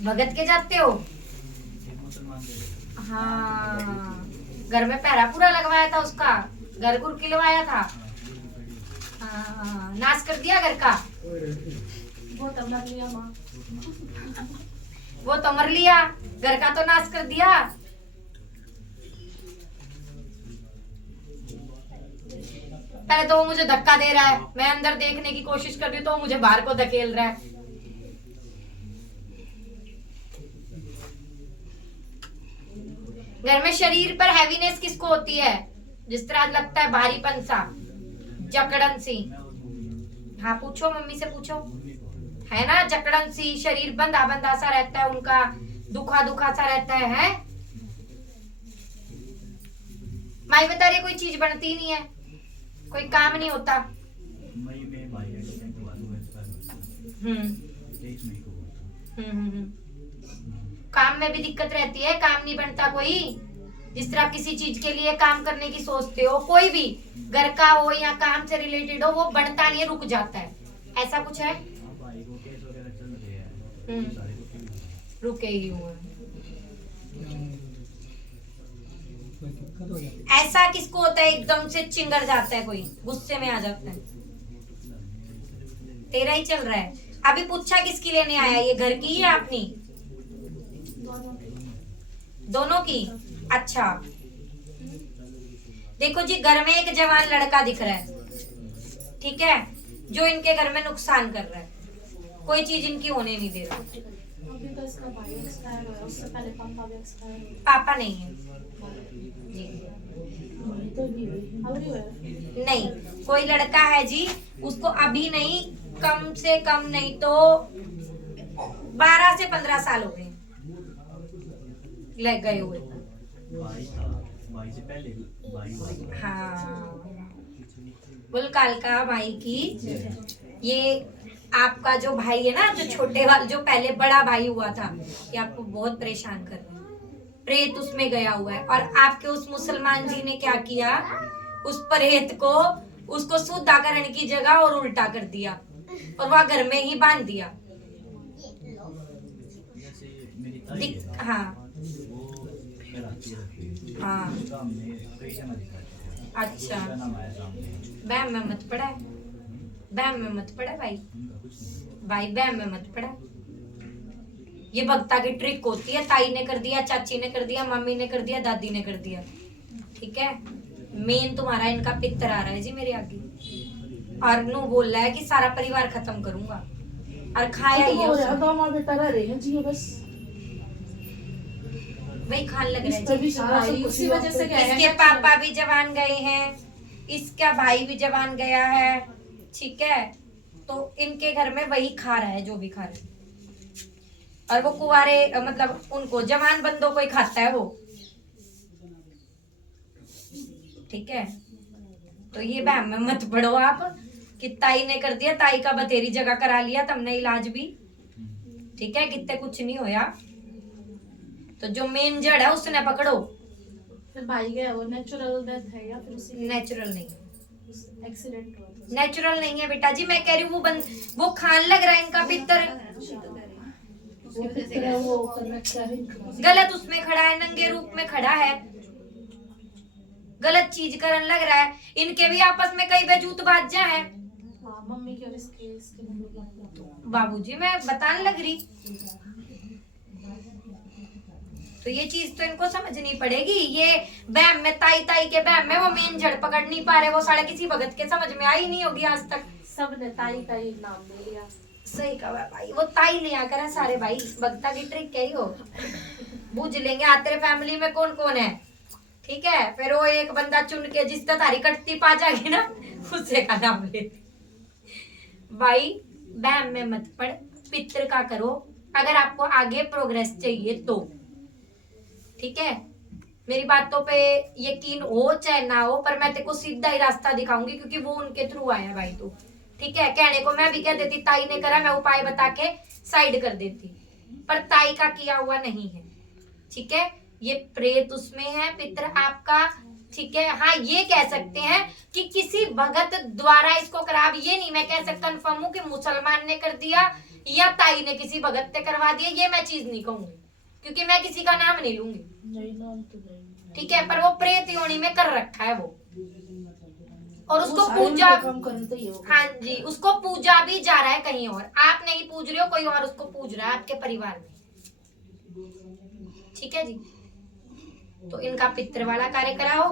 भगत के जाते हो? हाँ, घर में पहरा पूरा लगवाया था उसका, घर गुर खिलवाया था। हाँ, नाश कर दिया घर का। वो तो मर लिया माँ। वो तो मर लिया, घर का तो नाश कर दिया। पहले तो वो मुझे धक्का दे रहा है, मैं अंदर देखने की कोशिश कर रही हूँ तो वो मुझे बाहर को धकेल रहा है। घर में शरीर पर हैवीनेस किसको होती है? जिस तरह लगता है भारीपन सा, जकड़न सी। हाँ पूछो, मम्मी से पूछो। है ना, जकड़न सी, शरीर बंधा बंधा सा रहता है उनका, दुखा दुखा सा रहता है? माई बता रही कोई चीज बनती नहीं है, कोई काम नहीं होता। काम में भी दिक्कत रहती है, काम नहीं बनता कोई। जिस तरह किसी चीज के लिए काम करने की सोचते हो, कोई भी घर का हो या काम से रिलेटेड हो, वो बनता नहीं है, रुक जाता है। ऐसा कुछ है? रुके ही हुए। ऐसा किसको होता है एकदम से चिंगर जाता है, कोई गुस्से में आ जाता है? तेरा ही चल रहा है। अभी पूछा किसकी लेने आया, ये घर की या अपनी? दोनों की। अच्छा देखो जी, घर में एक जवान लड़का दिख रहा है, ठीक है, जो इनके घर में नुकसान कर रहा है, कोई चीज इनकी होने नहीं दे रहा। अभी तो इसका भाई एक्सपायर हुआ, उससे पहले पापा भी एक्सपायर हुए। पापा नहीं है जी, तो अभी हुआ। नहीं, कोई लड़का है जी, उसको अभी नहीं, कम से कम नहीं तो 12 से 15 साल हो गए लग गए हुए। हाँ, बुलकाल का भाई की। ये आपका जो भाई है ना, जो छोटे वाला, जो पहले बड़ा भाई हुआ था, ये आपको बहुत परेशान कर रहा है, प्रेत उसमें गया हुआ है। और आपके उस मुसलमान जी ने क्या किया, उस प्रेत को, उसको शुद्धिकरण की जगह और उल्टा कर दिया और वह घर में ही बांध दिया। हाँ हाँ, अच्छा, बैम में मत पड़ा, बैम में मत पड़ा भाई, भाई बैम में मत पड़ा। ये भक्ता की ट्रिक होती है, ताई ने कर दिया, चाची ने कर दिया, मम्मी ने कर दिया, दादी ने कर दिया, ठीक है। मेन तुम्हारा इनका पितर आ रहा है जी मेरे आगे, और नू बोल रहा है कि सारा परिवार खत्म करूंगा, और खाया ही है उसने। वही खान लग रहा है जी। उसी वजह से गया है। इसके पापा भी जवान गए हैं, इसका भाई भी जवान गया है, ठीक है, तो इनके घर में वही खा रहा है जो भी खा रहा है, और वो कुंवारे मतलब उनको जवान बंदों को ही खाता है वो, ठीक है। तो ये बहम में मत पड़ो आप कि ताई ने कर दिया, ताई का बतेरी जगह करा लिया तुमने इलाज भी, ठीक है, कितने कुछ नहीं होया। तो जो मेन जड़ है उसने पकड़ो। फिर भाई गया, वो नेचुरल डेथ है या फिर उसी? नेचुरल नहीं, एक्सीडेंट हुआ था। नेचुरल नहीं है बेटा जी, मैं कह रही हूँ वो खान लग रहा है इनका पितर, गलत उसमें खड़ा है, नंगे रूप में खड़ा है, गलत चीज करने लग रहा है। इनके भी आपस में कई बेजूत बाजा है। मम्मी की और इसके बाबूजी मैं बताने लग रही, तो ये चीज तो इनको समझनी पड़ेगी। ये बैम में, ताई ताई के बैम में वो मेन जड़ पकड़ नहीं पा रहे, वो साढ़े किसी भगत के समझ में आई नहीं होगी आज तक। सब ने ताई का ही नाम ले लिया। सही कहा भाई, वो ताई लिया कर सारे भाई, भक्ता की ट्रिक क्या ही हो, बूझ लेंगे। आज तेरे फैमिली में कौन कौन है, ठीक है, फिर वो एक बंदा चुन के जिसका तारी कटती पा जाएगी ना, उससे का नाम ले भाई। बैम में मत पड़, पित्र का करो अगर आपको आगे प्रोग्रेस चाहिए तो, ठीक है। मेरी बातों पे यकीन हो चाहे ना हो, पर मैं तेरे को सीधा ही रास्ता दिखाऊंगी, क्योंकि वो उनके थ्रू आया भाई तो, ठीक है। कहने को मैं भी कह देती ताई ने करा, मैं उपाय बता के साइड कर देती, पर ताई का किया हुआ नहीं है, ठीक है। ये प्रेत उसमें है, पितर आपका, ठीक है। हाँ ये कह सकते हैं कि किसी भगत द्वारा इसको करा, अब ये नहीं मैं कह सकता कंफर्म हूं कि मुसलमान ने कर दिया या ताई ने किसी भगत से करवा दिया, ये मैं चीज नहीं कहूंगी, क्योंकि मैं किसी का नाम नहीं लूंगी, नहीं नाम तो नहीं। ठीक है। पर वो प्रेत योनि में कर रखा है वो, और उसको वो सारे पूजा, उनका काम करते ही है वो। हाँ जी, उसको पूजा भी जा रहा है कहीं और। आप नहीं पूज रहे हो, कोई और उसको पूज रहा है आपके परिवार में, ठीक है जी। तो इनका पितृ वाला कार्य कराओ।